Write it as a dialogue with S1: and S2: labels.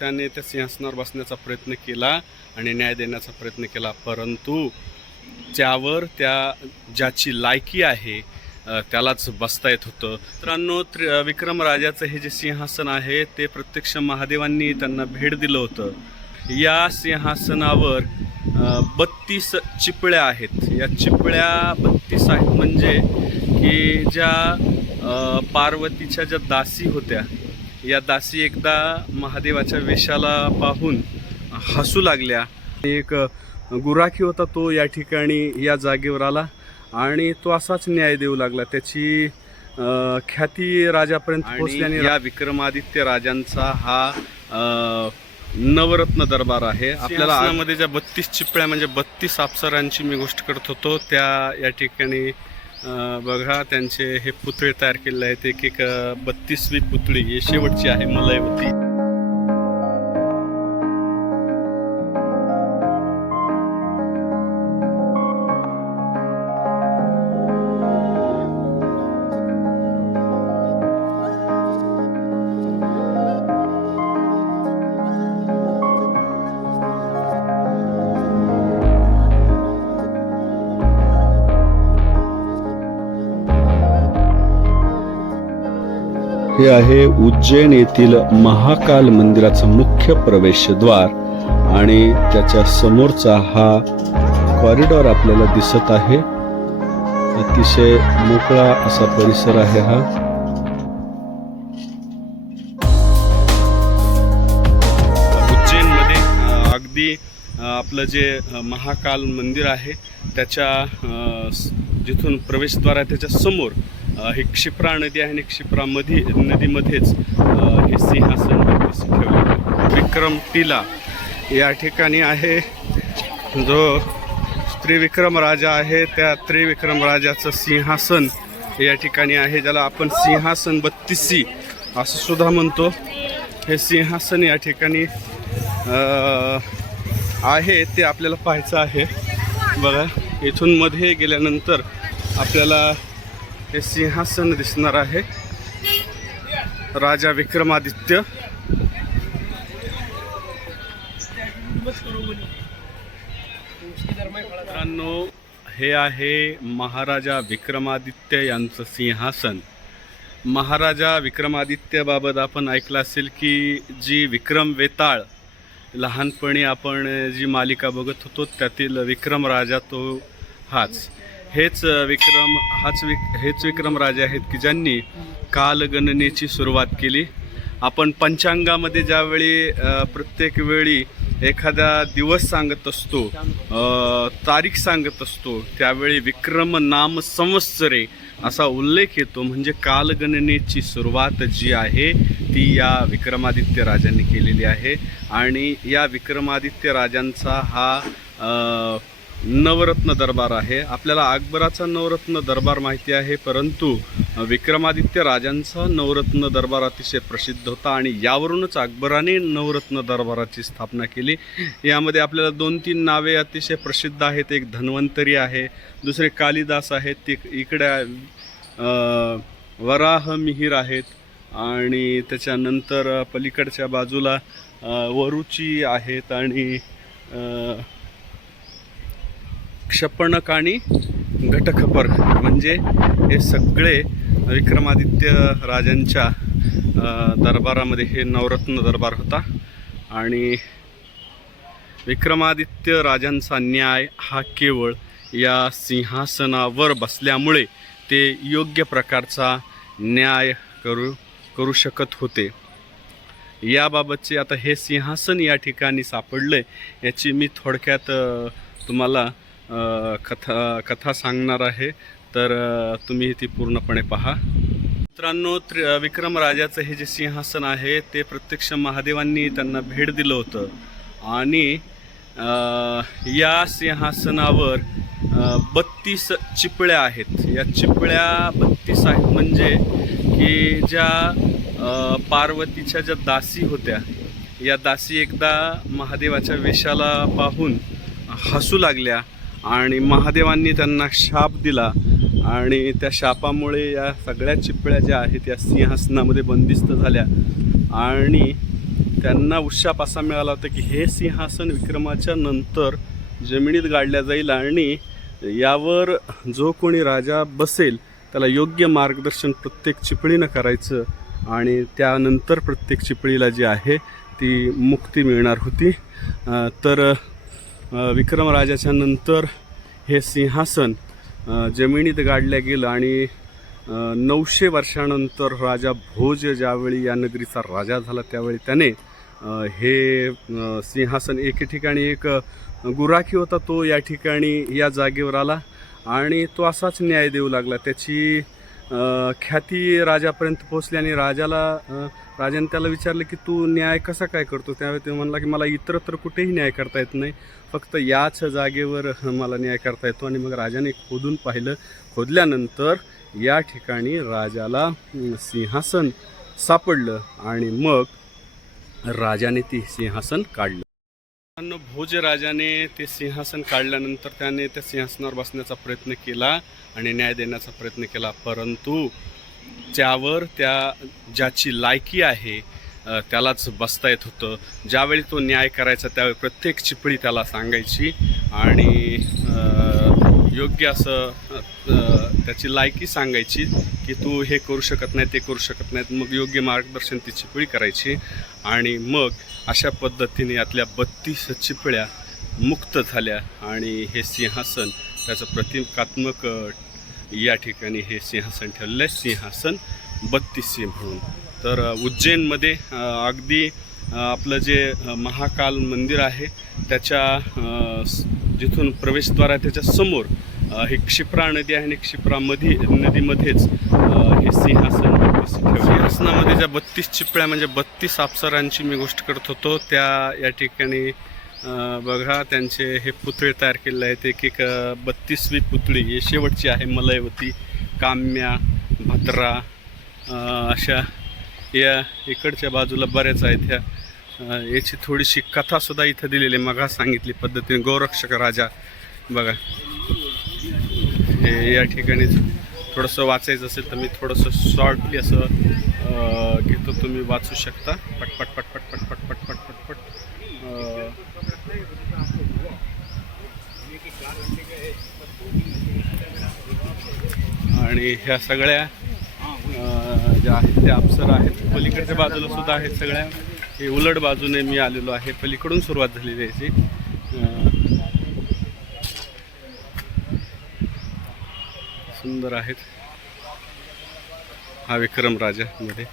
S1: त्याने त्या सिंहासनावर बसण्याचा प्रयत्न केला आणि न्याय देण्याचा प्रयत्न केला. परंतु त्यावर त्या ज्याची लायकी आहे त्यालाच बसता येत होतं. मित्रांनो त्रि विक्रम राजाचं हे जे सिंहासन आहे ते प्रत्यक्ष महादेवांनी त्यांना भेट दिलं होतं. या सिंहासनावर बत्तीस चिपळ्या आहेत. या चिपळ्या बत्तीस आहेत म्हणजे की ज्या पार्वतीच्या ज्या दासी होत्या या दासी एकदा महादेवाच्या वेशाला पाहून हसू लागल्या. एक गुराखी होता तो या ठिकाणी या जागेवर आला आणि तो असाच न्याय देऊ लागला. त्याची ख्याती राजापर्यंत पोहोचली आणि या विक्रमादित्य राजांचा हा नवरत्न दरबार आहे. आपल्याला ज्या बत्तीस चिपळ्या म्हणजे बत्तीस अप्सरांची मी गोष्ट करत होतो त्या या ठिकाणी बघा त्यांचे हे पुतळे तयार केलेले आहेत. एक एक बत्तीसवी पुतळी ही शेवटची आहे मलयवती. हे आहे उज्जैन येथील महाकाल मंदिराचं मुख्य प्रवेशद्वार. आणि त्याच्या समोरचा हा कॉरिडॉर आपल्याला दिसत आहे. अतिशय मोकळा असा परिसर आहे हा. उज्जैनमध्ये अगदी आपलं जे महाकाल मंदिर आहे त्याच्या जिथून प्रवेशद्वार आहे त्याच्यासमोर ही क्षिप्रा नदी आहे आणि क्षिप्रामध्ये नदीमध्येच हे सिंहासन ठेवले विक्रम टिला या ठिकाणी आहे. जो त्रिविक्रम राजा आहे त्या त्रिविक्रम राजाचं सिंहासन या ठिकाणी आहे ज्याला आपण सिंहासन बत्तीसी असं सुद्धा म्हणतो. हे सिंहासन या ठिकाणी आहे ते आपल्याला पाहायचं आहे. बघा इथून मध्ये गेल्यानंतर आपल्याला हे सिंहासन दिसणार आहे. राजा विक्रमादित्य. मित्रांनो हे आहे महाराजा विक्रमादित्य यांचं सिंहासन. महाराजा विक्रमादित्यबाबत आपण ऐकलं असेल की जी विक्रम वेताळ लहानपणी आपण जी मालिका बघत होतो त्यातील विक्रम राजा तो हाच. हेच विक्रम हाच विक हेच विक्रम राजे आहेत की ज्यांनी कालगणनेची सुरुवात केली. आपण पंचांगामध्ये ज्यावेळी प्रत्येक वेळी एखादा दिवस सांगत असतो तारीख सांगत असतो त्यावेळी विक्रम नाम संवत्सरे असा उल्लेख येतो. म्हणजे कालगणनेची सुरुवात जी आहे ती या विक्रमादित्य राजांनी केलेली आहे. आणि या विक्रमादित्य राजांचा हा नवरत्न दरबार आहे. आपल्याला अकबराचा नवरत्न दरबार माहिती आहे परंतु विक्रमादित्य राजांचा नवरत्न दरबार अतिशय प्रसिद्ध होता आणि यावरूनच अकबराने नवरत्न दरबाराची स्थापना केली. यामध्ये आपल्याला दोन तीन नावे अतिशय प्रसिद्ध आहेत. एक धन्वंतरी आहे दुसरे कालिदास आहेत ते इकडे वराह मिहीर आहेत आणि त्याच्यानंतर पलीकडच्या बाजूला वरुची आहेत आणि क्षपणक आणि घटखपर म्हणजे हे सगळे विक्रमादित्य राजांच्या दरबारामध्ये हे नवरत्न दरबार होता. आणि विक्रमादित्य राजांचा न्याय हा केवळ या सिंहासनावर बसल्यामुळे ते योग्य प्रकारचा न्याय करू करू शकत होते. याबाबतचे आता हे सिंहासन या ठिकाणी सापडले याची मी थोडक्यात तुम्हाला कथा कथा सांगणार आहे. तर तुम्ही ती पूर्णपणे पहा. मित्रांनो त्रि विक्रम राजाचं हे जे सिंहासन आहे ते प्रत्यक्ष महादेवांनी त्यांना भेट दिलं होतं. आणि या सिंहासनावर बत्तीस चिपळ्या आहेत. या चिपळ्या बत्तीस आहेत म्हणजे की ज्या पार्वतीच्या ज्या दासी होत्या या दासी एकदा महादेवाच्या वेशाला पाहून हसू लागल्या. आणि महादेवांनी त्यांना शाप दिला. आणि त्या शापामुळे या सगळ्या चिपळ्या ज्या आहेत या सिंहासनामध्ये बंदिस्त झाल्या. आणि त्यांना उशाप असा मिळाला होता की हे सिंहासन विक्रमाच्या नंतर जमिनीत गाडल्या जाईल आणि यावर जो कोणी राजा बसेल त्याला योग्य मार्गदर्शन प्रत्येक चिपळीनं करायचं आणि त्यानंतर प्रत्येक चिपळीला जी आहे ती मुक्ती मिळणार होती. तर विक्रमराजाच्या नंतर हे सिंहासन जमिनीत गाडलं गेलं आणि नऊशे वर्षानंतर राजा भोज ज्यावेळी या नगरीचा राजा झाला त्यावेळी त्याने हे सिंहासन एके ठिकाणी एक गुराखी होता तो या ठिकाणी या जागेवर आला आणि तो असाच न्याय देऊ लागला. त्याची ख्याती राजापर्यंत पोहोचली आणि राजाला राजाने त्याला विचारलं की तू न्याय कसा काय करतो? त्यावेळी ते म्हणला की मला इतरत्र कुठेही न्याय करता येत नाही. फक्त याच जागेवर मला न्याय करता येतो. आणि मग राजाने खोदून पाहिलं. खोदल्यानंतर या ठिकाणी राजाला सिंहासन सापडलं आणि मग राजाने ती सिंहासन काढलं. मित्रांनो, भोज राजाने ते सिंहासन काढल्यानंतर त्याने त्या सिंहासनावर बसण्याचा प्रयत्न केला आणि न्याय देण्याचा प्रयत्न केला. परंतु त्यावर त्या ज्याची लायकी आहे त्यालाच बसता येत होतं. ज्यावेळी तो न्याय करायचा त्यावेळी प्रत्येक चिपळी त्याला सांगायची आणि योग्य असं त्याची लायकी सांगायची की तू हे करू शकत नाही ते करू शकत नाहीत मग योग्य मार्गदर्शन ती चिपळी करायची आणि मग अशा पद्धतीने यातल्या बत्तीस चिपळ्या मुक्त झाल्या आणि हे सिंहासन त्याचं प्रतिकात्मक या ठिकाणी हे सिंहासन ठेवलेलं आहे. सिंहासन बत्तीसशे म्हणून. तर उज्जैनमध्ये अगदी आपलं जे महाकाल मंदिर आहे त्याच्या जिथून प्रवेशद्वार आहे त्याच्यासमोर ही क्षिप्रा नदी आहे आणि क्षिप्रामध्ये नदीमध्येच हे सिंहासन सिंहासनामध्ये ज्या बत्तीस चिपळ्या म्हणजे बत्तीस अप्सरांची मी गोष्ट करत होतो त्या या ठिकाणी बघा त्यांचे हे पुतळे तयार केलेले आहेत. एक एक बत्तीसवी पुतळी हे शेवटची आहे मलयवती काम्या भद्रा अशा या इकडच्या बाजूला बऱ्याच आहेत ह्या. याची थोडीशी कथासुद्धा इथं दिलेली आहे. मगा सांगितली पद्धतीने. गौरक्षक राजा. बघा. हे या ठिकाणी थोडंसं वाचायचं असेल तर मी थोडंसं शॉर्टली असं घेतो. तुम्ही वाचू शकता. पटपट पटपट पटपट पटपट पटपट आणि ह्या सगळ्या ज्या आहेत त्या अप्सरा आहेत. पलीकडच्या बाजूला सुद्धा आहेत सगळ्या. हे उलट बाजूने मी आलेलो आहे. पलीकडून सुरुवात झालेली आहे याची सुंदर आहेत. हा विक्रम राजा मध्ये.